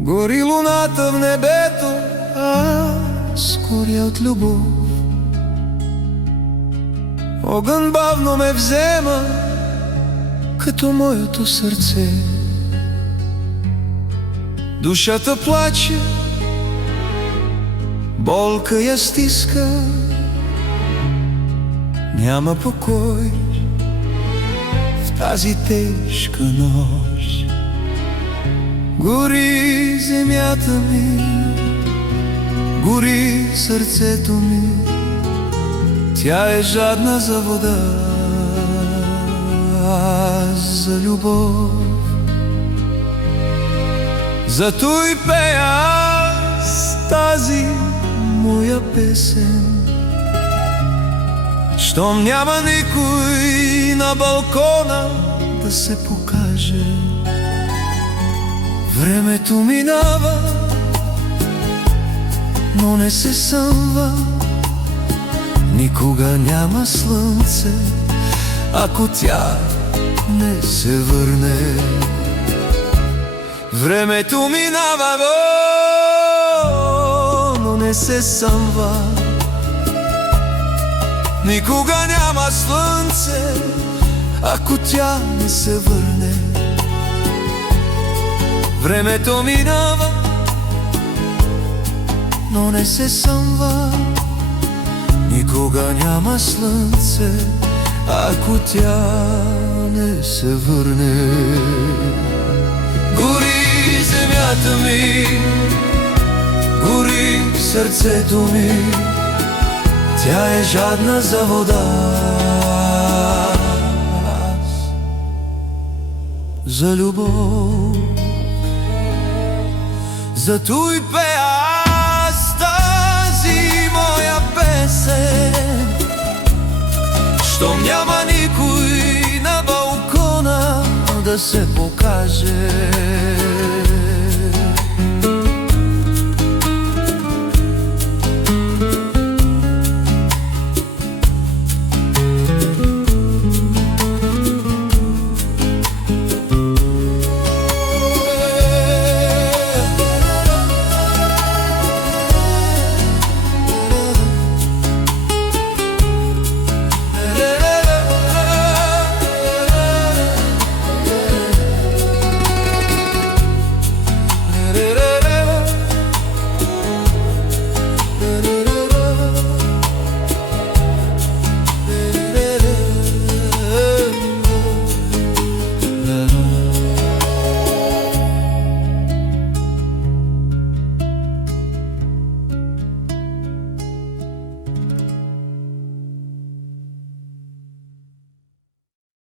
Гори луната в небето, аз горя от любов. Огън бавно ме взема, като моето сърце. Душата плаче, болка я стиска, няма покой в тази тежка нощ. Гори земята ми, гори сърцето ми, тя е жадна за вода, за любов. Зато и пея аз тази моя песен, щом няма никой на балкона да се покаже. Времето минава, но не се съмва, никога няма слънце, ако тя не се върне. Времето минава, но не се съмва, никога няма слънце, ако тя не се върне. Времето минава, но не се съмва, никога няма слънце, ако тя не се върне. Гори земята ми, гори сърцето ми, тя е жадна за вода, за любов. Зато и пея аз тази моя песен, щом няма никой на балкона да се покаже.